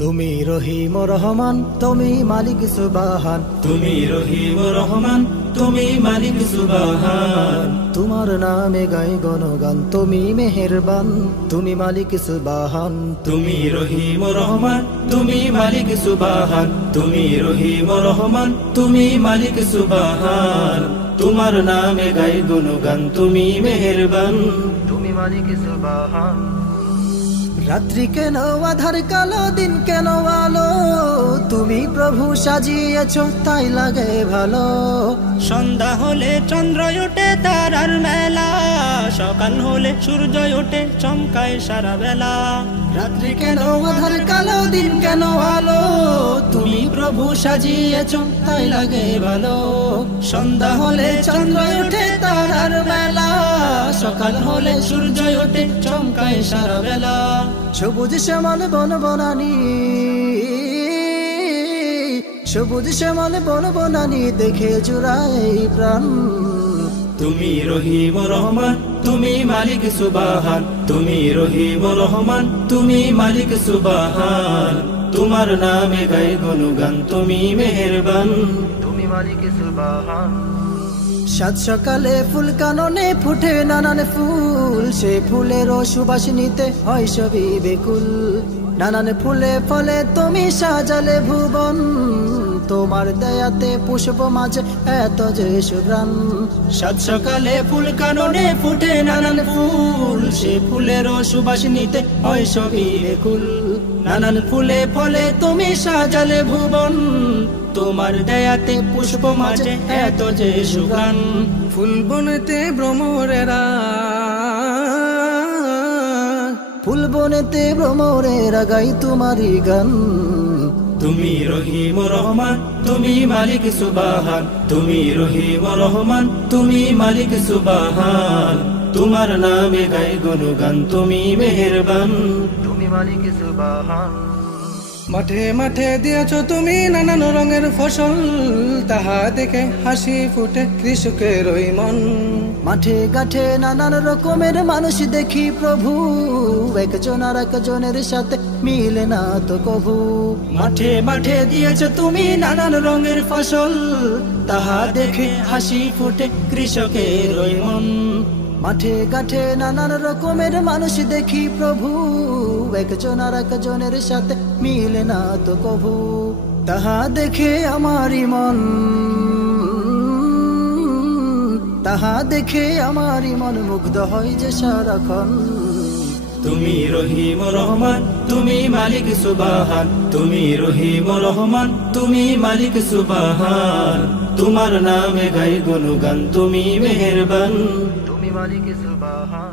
তুমি রহিম রহমান, তুমি মালিক সুবহান। তুমি রহিম রহমান, তুমি মালিক সুবহান। তোমার নামে গাই গণগান, তুমি মেহেরবান, তুমি মালিক সুবহান। তুমি রহিম রহমান, তুমি মালিক সুবহান। তুমি রহিম রহমান, তুমি মালিক সুবহান। তোমার নামে গাই গুণগান, তুমি মেহেরবান, তুমি মালিক সুবহান। রাত্রি কেন আধার, কালো দিন কেন আলো, তুমি প্রভু সাজিয়েছ তাই লাগে ভালো। সন্ধ্যা হলে চন্দ্র ওঠে তারার মেলা, সকাল হলে সূর্য ওঠে চমকায় সারা বেলা। রাত্রি কেন আধার, কালো দিন কেন আলো, তুমি প্রভু সাজিয়েছ তাই লাগে ভালো। সন্ধ্যা হলে চন্দ্র ওঠে তারার মেলা, সকাল হলে সূর্য ওঠে চমকায় সারা বেলা। সবুজ শ্যামল বন বনানি, সবুজ শ্যামল বন বনানি দেখে জুড়াই প্রাণ। তুমি রহিম রহমান, তুমি মালিক সুবহান। তুমি রহিম রহমান, তুমি মালিক সুবহান। তোমার নামে গাই গুণগান, তুমি মেহেরবান, তুমি মালিক সুবহান। সাত সকালে ফুল কাননে ফুটে নানান ফুল, সে ফুলের সুবাসিনীতে হয় সবই বেকুল। নানান ফুলে ফলে তুমি সাজালে ভুবন, তোমার দয়াতে পুষ্প মাঝে এত যে সুগ্রাণ। সাত সকালে ফুল কাননে ফুটে নানান ফুল, সে ফুলের সুবাসিনীতে হয় সবই বেকুল। নানান ফুলে ফলে তুমি সাজালে ভুবন, তোমার দয়াতে পুষ্প মাঝে এত যে সুগান। ফুল বনেতে ভ্রমরেরা, ফুল বনেতে ভ্রমরেরা গাই তোমারই গান। তুমি রহিম রহমান, তুমি মালিক সুবহান। তুমি রহিম রহমান, তুমি মালিক সুবহান। তোমার নামে গাই গুণগান, তুমি মেহেরবান, তুমি মালিক সুবহান। মাঠে মাঠে দিয়েছ তুমি নানান রঙের ফসল, তাহা দেখে হাসি ফুটে কৃষকের ওই মন। মাঠে ঘাটে নানান রকমের মানুষ দেখি প্রভু, একজন আর একজনের সাথে মিলে না তো কভু। মাঠে মাঠে দিয়েছ তুমি নানান রঙের ফসল, তাহা দেখে হাসি ফুটে কৃষকের ওই মন। মাঠে ঘাটে নানান রকমের মানুষ দেখি প্রভু, একজন আর একজনের সাথে মিলে না তো কভু। তাহা দেখে আমারই মন, তাহা দেখে আমারই মন মুগ্ধ হয় যে সারাক্ষণ। তুমি রহিম রহমান, তুমি মালিক সুবহান। তুমি রহিম রহমান, তুমি মালিক সুবহান। তোমার নামে গাই গুণগান, তুমি মেহেরবান, তুমি মালিক সুবহান।